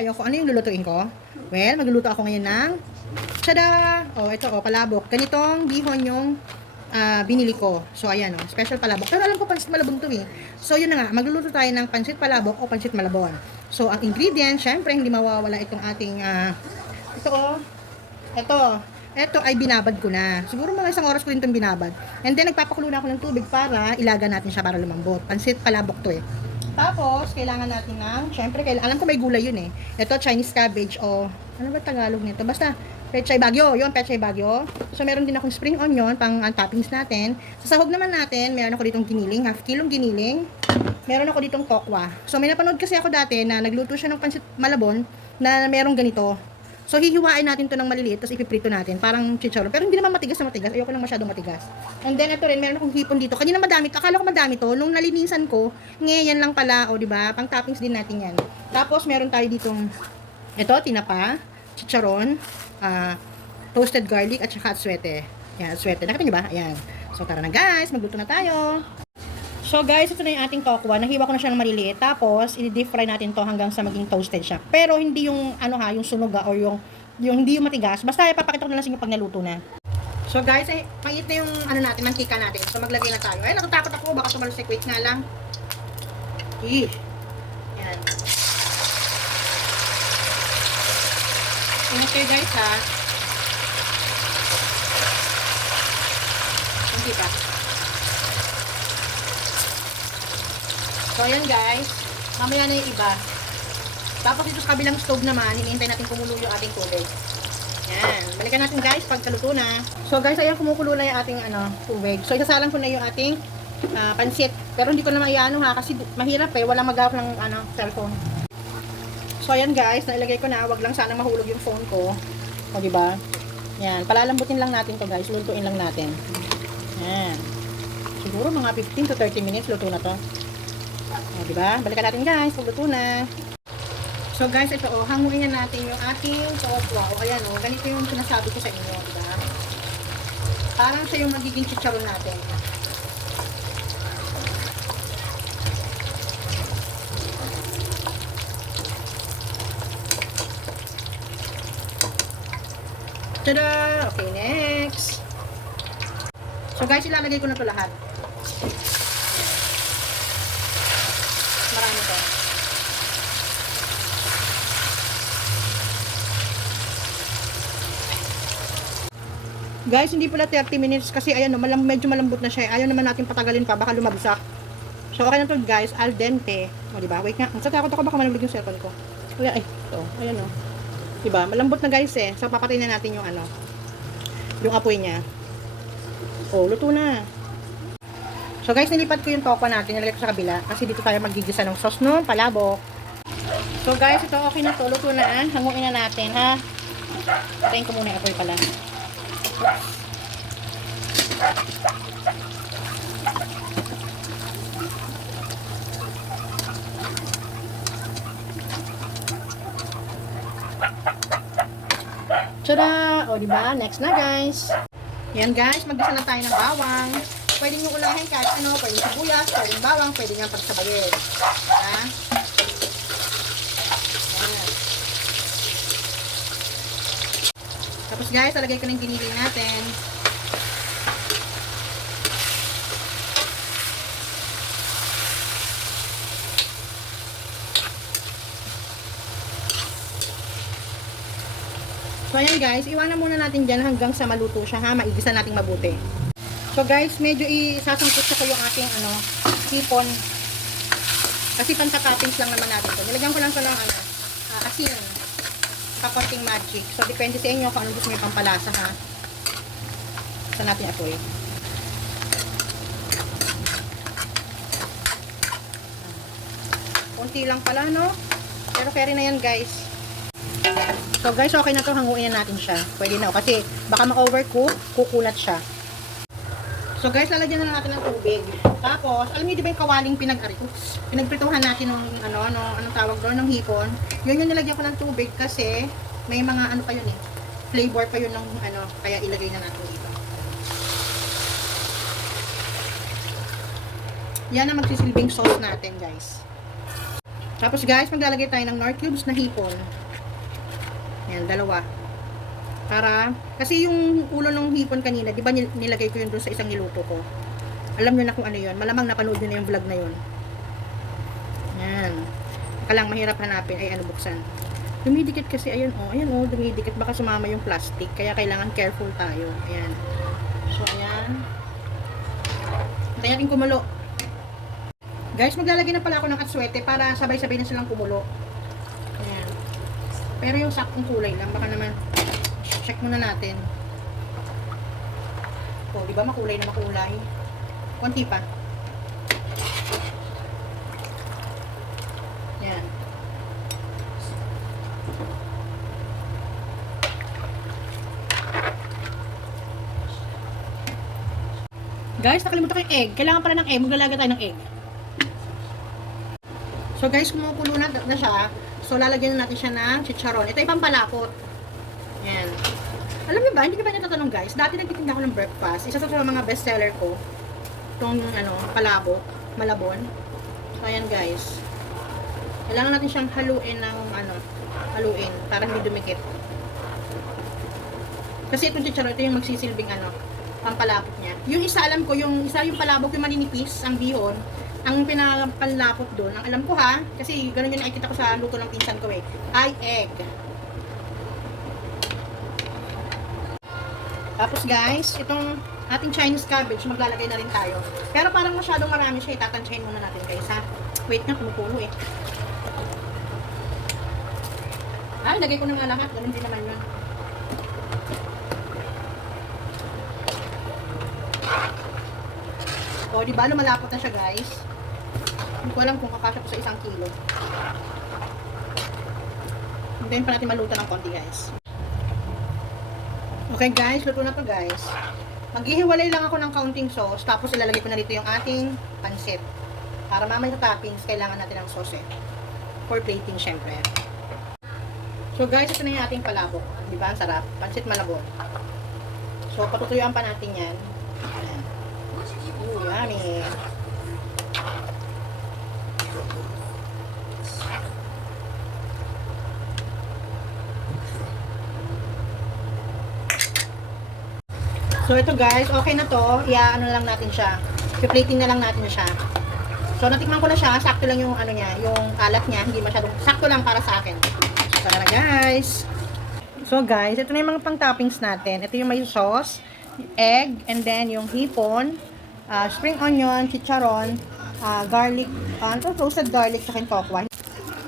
kayo kung ano yung lulutuin ko? Well, magluluto ako ngayon ng tada! Oh, ito oh, palabok. Ganitong bihon yung binili ko. So, ayan oh, special palabok. Pero alam ko pansit malabon to eh. So, yun na nga, magluluto tayo ng pansit palabok o pansit malabon. So, ang ingredients, syempre, hindi mawawala itong ating, ito oh, ito ay binabad ko na. Siguro mga isang oras ko rin itong binabad. And then, nagpapakulo na ako ng tubig para ilaga natin siya para lumambot. Pansit palabok to eh. Tapos, kailangan natin ng, syempre, alam ko may gulay yun eh. Ito, Chinese cabbage o, ano ba Tagalog nito? Basta, pechay bagyo. Yun, pechay bagyo. So, meron din akong spring onion, pang toppings natin. Sa sahog naman natin, meron ako ditong giniling, half kilong giniling. Meron ako ditong tokwa. So, may napanood kasi ako dati na nagluto siya ng pansit malabon na merong ganito. So, hihiwain natin to ng maliliit, tapos ipiprito natin, parang chicharon. Pero hindi naman matigas na matigas. Ayoko lang masyadong matigas. And then, ito rin, meron akong hipon dito. Kanina madami, akala ko madami to. Nung nalinisan ko, ngayon lang pala, o diba, pang toppings din natin yan. Tapos, meron tayo ditong, ito, tinapa, chicharon, toasted garlic, at saka atswete. Yan, atswete. Nakita nyo ba? Ayan. So, tara na guys, magluto na tayo. So guys, ito na yung ating tokwa. Nahiwa ko na siya ng maliliit. Tapos, i-deep fry natin to hanggang sa maging toasted siya. Pero hindi yung yung sunog or yung hindi yung matigas. Basta ipapakita ko na lang sa inyo pag naluto na. So guys, mainit na yung natin, mantika natin. So maglagay na tayo. Ay, natatakot ako. Baka tumalsik. Wait nga lang. Yan. Ingat kayo guys ha. Hindi ba? So, ayan guys. Mamaya na yung iba. Tapos dito sa kabilang stove naman, hinihintay natin kumulo yung ating tubig. Ayan. Balikan natin guys pag kaluto na. So guys, ayan kumukulo na yung ating tubig. So, isasalang ko na yung ating pansit. Pero hindi ko na maiano ha kasi mahirap eh. Walang mag-hawak ng cellphone. So, ayan guys. Nailagay ko na. Wag lang sana mahulog yung phone ko. O, diba? Ayan. Palalambutin lang natin to guys. Lutuin lang natin. Ayan. Siguro mga 15 to 30 minutes luto na to. O, diba? Balikan natin guys. Pagluto na. So guys, ito hanguin na natin yung ating tokwa. O ayan o, ganito yung sinasabi ko sa inyo. Diba? Parang siya yung magiging chicharon natin. Tada! Okay, next. So guys, ilalagay ko na ito lahat. Marami to. Guys, hindi pala 30 minutes kasi ayan, medyo malambot na siya. Ayaw naman natin patagalin pa, baka lumabsak. So, okay na to guys, al dente. O, diba? Wait nga. Natakot ako baka malambot yung cellphone ko. Kuya, ito. Ayan o. Diba? Malambot na guys eh. So, papatayin na natin yung yung apoy niya. O, luto na. So, guys, nilipat ko yung tokwa natin. Nilagay ko sa kabila. Kasi dito tayo magigisa ng sauce no, palabok. So, guys, ito okay na to. Luto na. Hanguin na natin, ha? Patayin ko muna yung apoy pala. Tada! O, diba? Next na, guys. Yan, guys. Maggisa na tayo ng bawang. Pwede nyo ulahin kahit pwede sibuyas, pwede bawang, pwede nga pagsabayin. Ha? Yan. Tapos, guys, talagay ko ng giniling natin. So, ayan guys, iwanan muna natin dyan hanggang sa maluto siya ha, maigisa natin mabuti. So guys, medyo isasangkot ko yung ating hipon. Kasi pansa-toppings lang naman natin to. Nilagyan ko lang sa asin. Kakonting magic. So, depende sa inyo kung anong gusto nyo pampalasa ha. Sa natin apoy. Kunti lang pala, no? Pero carry na yan guys. So guys, okay na to, hanguin na natin siya. Pwede na, kasi baka ma-overcook, kukulat siya. So guys, lalagyan na natin ng tubig. Tapos, alam niyo di ba yung kawaling pinagprituhan natin ng anong tawag doon, ng hipon. Yun yung nilagyan ko ng tubig kasi may mga pa yun eh. Flavor pa yun ng kaya ilagay na natin dito. Yan ang magsisilbing sauce natin, guys. Tapos guys, maglalagay tayo ng nor cubes na hipon. Yan, dalawa. Para, kasi yung ulo ng hipon kanina, di ba nilagay ko yun doon sa isang niluto ko. Alam nyo na kung ano yun. Malamang napanood nyo na yung vlog na yun. Yan. Lang mahirap hanapin. Ay, ano, buksan. Dumidikit kasi, ayan oh, dumidikit. Baka sumama yung plastic. Kaya kailangan careful tayo. Ayan. So, ayan. Hintayin natin kumulo. Guys, maglalagay na pala ako ng atswete para sabay-sabay na silang kumulo. Ayan. Pero yung saktong kulay lang, baka naman check muna natin. Oh, di ba makulay na makulay? Konti pa. Ayan. Guys, nakalimutan ko yung egg. Kailangan pala ng egg. Maglalagay tayo ng egg. So guys, kumukulo na siya. So lalagyan na natin siya ng chicharon. Ito yung pampalapot. Yan. Alam niyo ba, hindi ko ba natatanong guys, dati nagtitinda ako ng breakfast. Isa sa mga best seller ko. Itong ano, palabok, malabon. So ayan guys. Kailangan natin siyang haluin ng ano, haluin para hindi dumikit. Kasi itong chicharon, ito yung magsisilbing ano, pampalapot niya. Yung isa alam ko, yung isa yung palabok yung maninipis, ang bihon. Ang pinapalapot doon, ang alam ko ha, kasi ganun yung nakikita ko sa luto ng pinsan ko eh, ay egg. Tapos guys, itong ating Chinese cabbage, maglalagay na rin tayo. Pero parang masyadong marami siya, itatansyahin muna natin guys ha. Wait nga, kumukulo eh. Ay, lagay ko na nga lahat, ganun din naman yun. O, diba, lumalapot na siya guys. Hindi ko alam kung kakasya ko sa 1 kilo. Hintayin pa natin maluto ng konti guys. Okay guys, luto na to guys. Maghihiwalay lang ako ng kaunting sauce. Tapos ilalagay ko na dito yung ating pansit. Para mamaya sa toppings, kailangan natin ng sauce eh. For plating syempre. So guys, ito na yung ating palabok. Diba? Ang sarap. Pansit malabon. So patutuyuan pa natin yan. Ayan. Ooh, yummy. So ito guys, okay na to. Ano lang natin siya. I-plating na lang natin siya. So natikman ko na siya, sakto lang yung ano niya, yung alat niya, hindi masyadong sakto lang para sa akin. So tara guys. So guys, ito na yung mga pang-toppings natin. Ito yung may sauce, egg, and then yung hipon, spring onion, chicharon, garlic, roasted garlic, saka tokwa.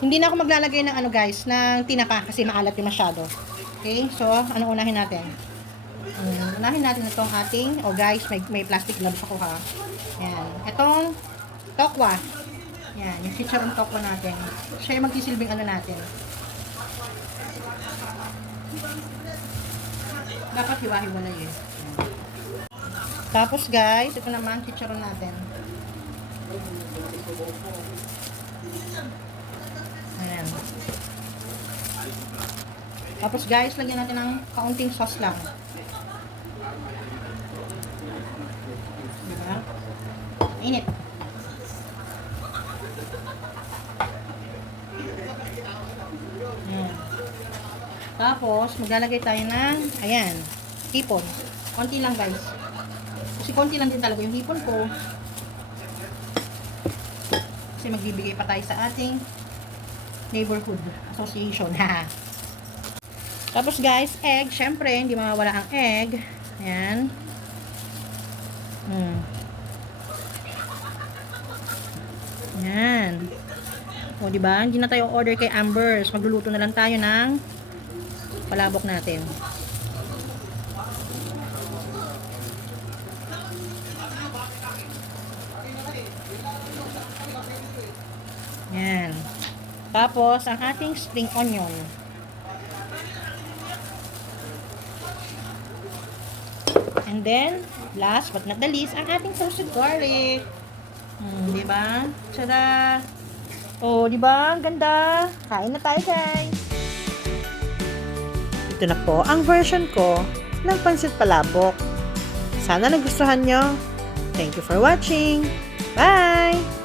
Hindi na ako maglalagay ng ano guys, ng tinapa kasi maalat yung masyado. Okay, so anong unahin natin? Unahin natin itong ating, guys, may plastic gloves ako ha. Yan. Itong tokwa. Yan, yung chicharon tokwa natin. Siya yung magsisilbing ano natin. Dapat hiwa-hiwalay eh. Tapos guys, ito naman chicharon natin. Ayan. Tapos guys, lagyan natin ng kaunting sauce lang. Diba? Init. Ayan. Tapos, maglalagay tayo ng, ayan, hipon. Konti lang guys. Kasi konti lang din talaga yung hipon ko. Kasi magbibigay pa tayo sa ating neighborhood association. Tapos guys, egg. Syempre, hindi mawawala ang egg. Ayan. Ayan. O, diba? Hindi na tayo order kay Ambers. Magluluto na lang tayo ng palabok natin. Ayan. Tapos, ang ating spring onion. And then, last but not the least, ang ating toasted garlic. Diba? Tada! Oh, diba? Ang ganda! Kain na tayo, guys! Ito na po ang version ko ng pansit palabok. Sana nagustuhan nyo. Thank you for watching. Bye!